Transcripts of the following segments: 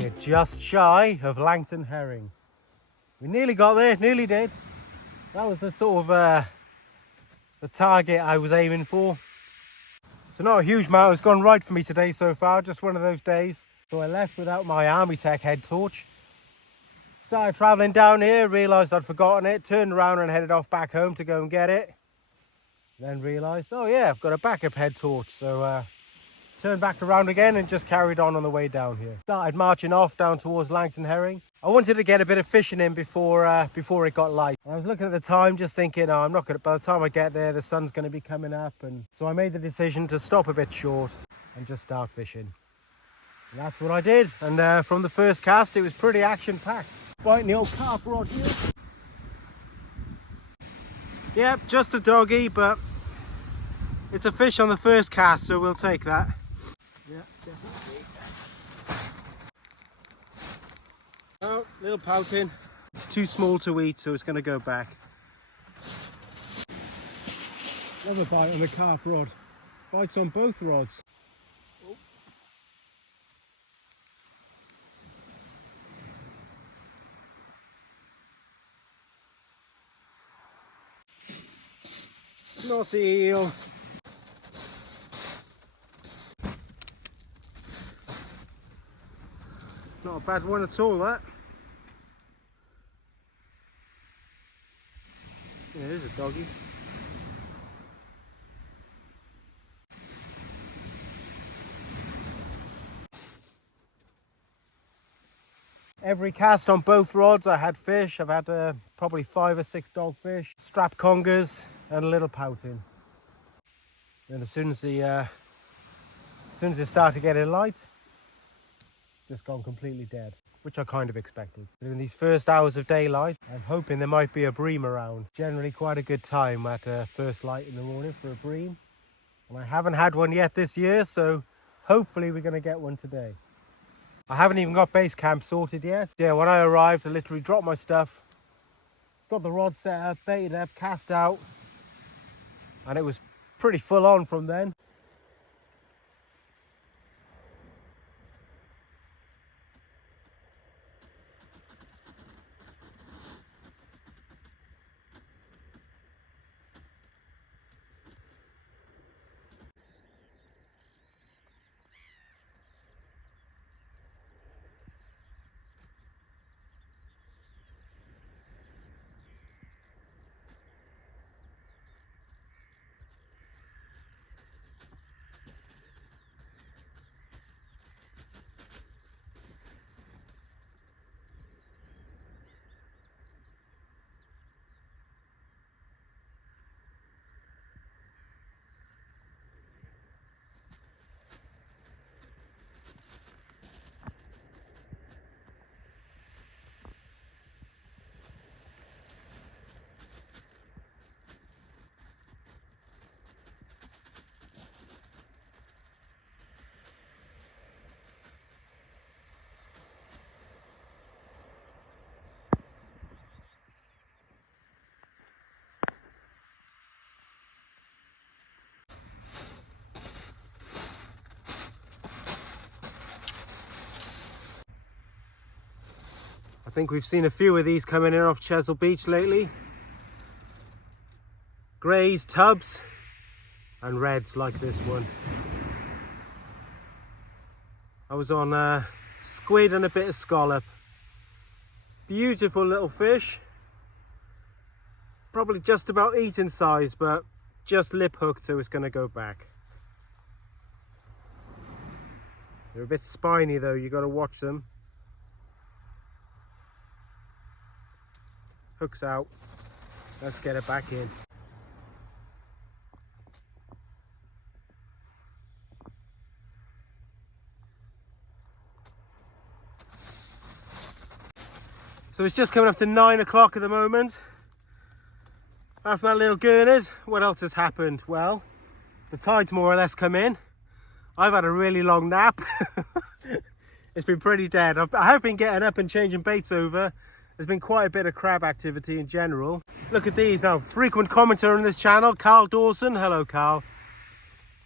We're just shy of Langton Herring. We nearly got there, nearly did. That was the sort of the target I was aiming for. So not a huge amount, it's gone right for me today so far, just one of those days. So I left without my Army Tech head torch. Started travelling down here, realised I'd forgotten it, turned around and headed off back home to go and get it. Then realised, oh yeah, I've got a backup head torch, so turned back around again and just carried on the way down here. Started marching off down towards Langton Herring. I wanted to get a bit of fishing in before it got light. I was looking at the time just thinking, oh, I'm not gonna, by the time I get there the sun's going to be coming up, and so I made the decision to stop a bit short and just start fishing. And that's what I did, and from the first cast it was pretty action-packed. Biting the old carp rod here. Yep, just a doggy, but it's a fish on the first cast, so we'll take that. Yeah, definitely. Oh, little pouting. It's too small to eat, so it's going to go back. Another bite on the carp rod. Bites on both rods. Oh. Naughty eel. Not a bad one at all, that. Yeah, there's a doggy. Every cast on both rods I had fish. I've had probably 5 or 6 dogfish, strap congers and a little pouting. And as soon as it started getting light, just gone completely dead, which I kind of expected. But in these first hours of daylight, I'm hoping there might be a bream around. Generally quite a good time at first light in the morning for a bream. And I haven't had one yet this year, so hopefully we're going to get one today. I haven't even got base camp sorted yet. Yeah, when I arrived, I literally dropped my stuff, got the rod set up, baited up, cast out, and it was pretty full on from then. I think we've seen a few of these coming in off Chesil Beach lately. Greys, tubs, and reds like this one. I was on squid and a bit of scallop. Beautiful little fish. Probably just about eating size, but just lip hooked, so it's going to go back. They're a bit spiny though, you got to watch them. Hooks out. Let's get it back in. So it's just coming up to 9 o'clock at the moment. After that little gurnard, what else has happened? Well, the tide's more or less come in. I've had a really long nap. It's been pretty dead. I have been getting up and changing baits over. There's been quite a bit of crab activity in general. Look at these now. Frequent commenter on this channel, Carl Dawson. Hello, Carl.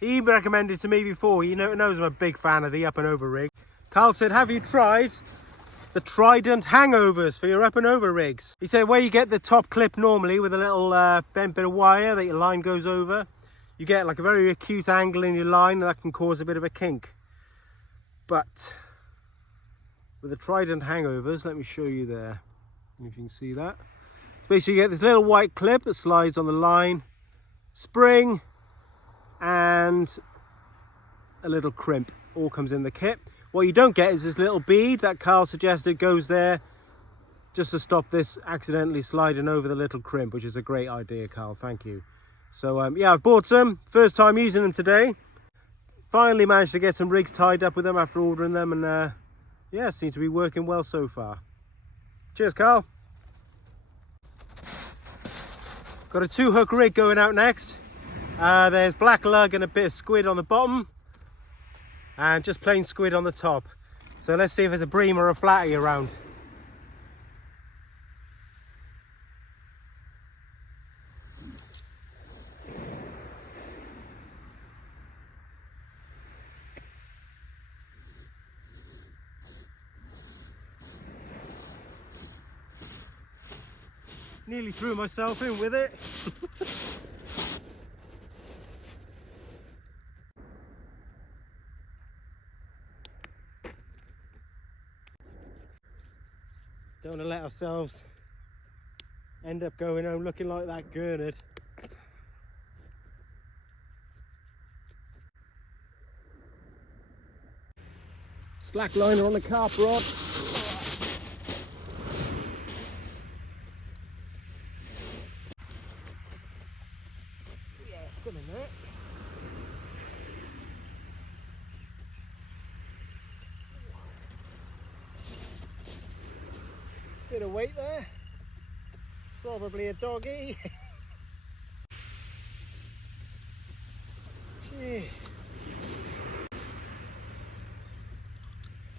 He recommended to me before. He knows I'm a big fan of the up and over rig. Carl said, have you tried the Trident hangovers for your up and over rigs? He said where you get the top clip normally with a little bent bit of wire that your line goes over, you get like a very acute angle in your line and that can cause a bit of a kink. But with the Trident hangovers, let me show you there, if you can see that. Basically you get this little white clip that slides on the line, spring and a little crimp, all comes in the kit. What you don't get is this little bead that Carl suggested goes there just to stop this accidentally sliding over the little crimp, which is a great idea, Carl, thank you. So yeah, I've bought some, first time using them today. Finally managed to get some rigs tied up with them after ordering them, and yeah, seem to be working well so far. Cheers, Carl. Got a 2-hook rig going out next. There's black lug and a bit of squid on the bottom, and just plain squid on the top. So let's see if there's a bream or a flatty around. Nearly threw myself in with it. Don't want to let ourselves end up going home looking like that gurnard. Slack liner on the carp rod. Yeah, some in there. Bit of weight there. Probably a doggy. Gee.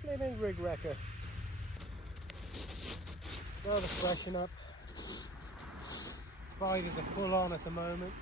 Flipping rig wrecker. Rather freshen up. Spiders are full on at the moment.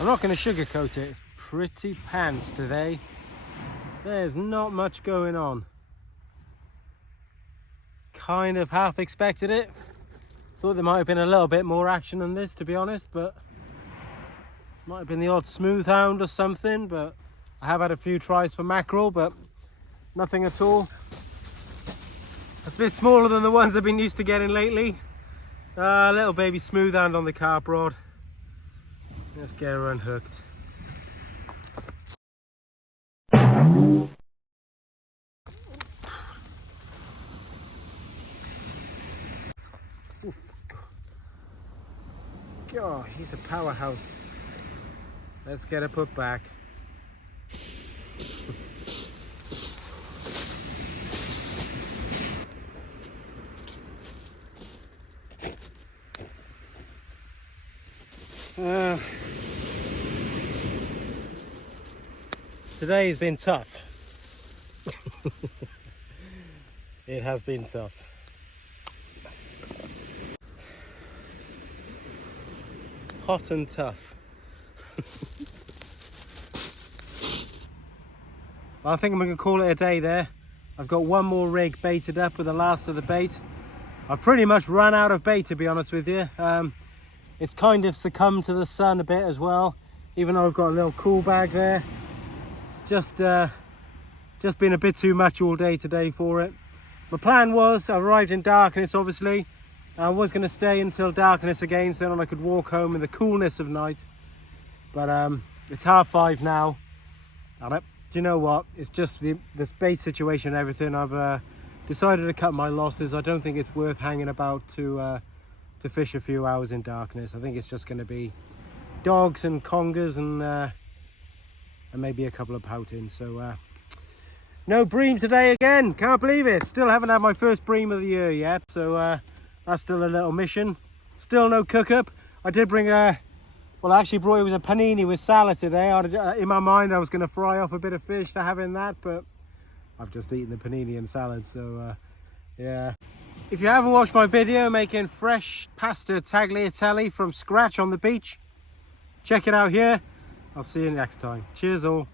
I'm not going to sugarcoat it, it's pretty pants today. There's not much going on. Kind of half expected it. Thought there might have been a little bit more action than this, to be honest, but might have been the odd smooth-hound or something, but I have had a few tries for mackerel, but nothing at all. It's a bit smaller than the ones I've been used to getting lately. Little baby smooth-hound on the carp rod. Let's get her unhooked. God, he's a powerhouse. Let's get her put back. Today has been tough. It has been tough. Hot and tough. Well, I think I'm going to call it a day there. I've got one more rig baited up with the last of the bait. I've pretty much run out of bait, to be honest with you. It's kind of succumbed to the sun a bit as well, even though I've got a little cool bag there. It's just been a bit too much all day today for it. My plan was, I arrived in darkness obviously. I was going to stay until darkness again, so then I could walk home in the coolness of night. But it's 5:30 now. And do you know what? It's just this bait situation and everything. I've decided to cut my losses. I don't think it's worth hanging about to fish a few hours in darkness. I think it's just going to be dogs and congers and maybe a couple of poutines. So no bream today again. Can't believe it. Still haven't had my first bream of the year yet. So that's still a little mission. Still no cook up. I did bring I actually brought, it was a panini with salad today. In my mind I was going to fry off a bit of fish to have in that, but I've just eaten the panini and salad. So yeah. If you haven't watched my video making fresh pasta tagliatelle from scratch on the beach, check it out here. I'll see you next time. Cheers all.